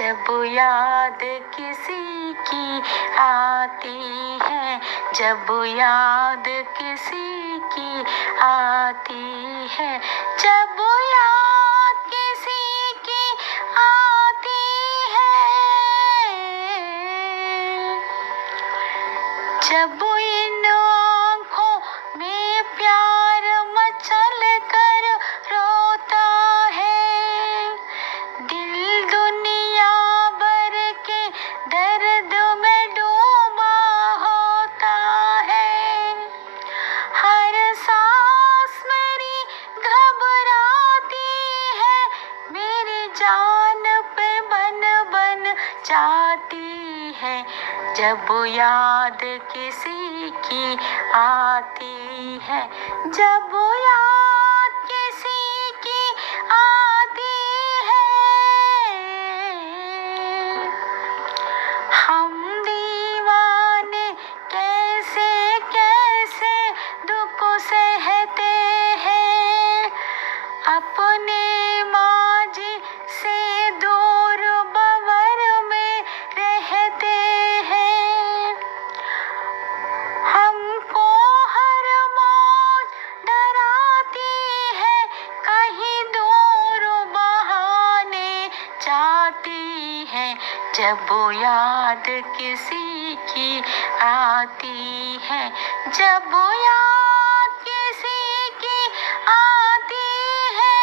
जब याद किसी की आती है, जब याद किसी की आती है, जब याद किसी की आती है, जब इन आँखों में प्यार मचल कर रोता है, दिल दुनिया भर के दर्द में डूबा होता है। हर सांस मेरी घबराती है, मेरी जान पे बन बन जाती है, जब याद किसी की आती है, जब याद किसी की आती है। हम दीवाने कैसे कैसे दुख सहते हैं, अपने माजी से दूर बवर में रहते हैं। हमको हर मौत डराती है, कहीं दूर बहाने जाती है, जब याद किसी की आती है, जब याद किसी की आती है।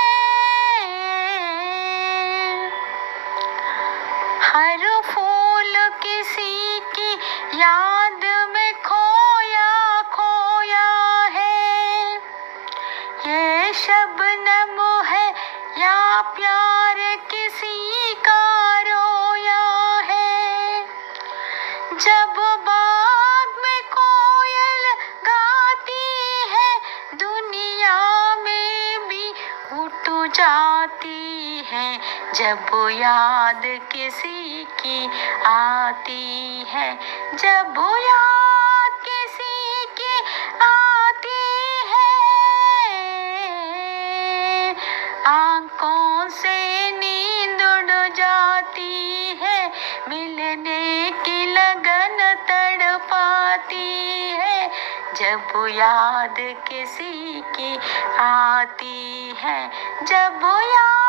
हर फूल किसी की याद में खोया खोया है, ये शबनम है या प्यार किसी का रोया है। जब बाग में कोयल गाती है, दुनिया में भी उठ जाती है, जब याद किसी की आती है, जब याद किसी की आती है। आँखों से नींद उड़ जाती है, मिलने की लगन तड़पाती है, जब याद किसी की आती है, जब याद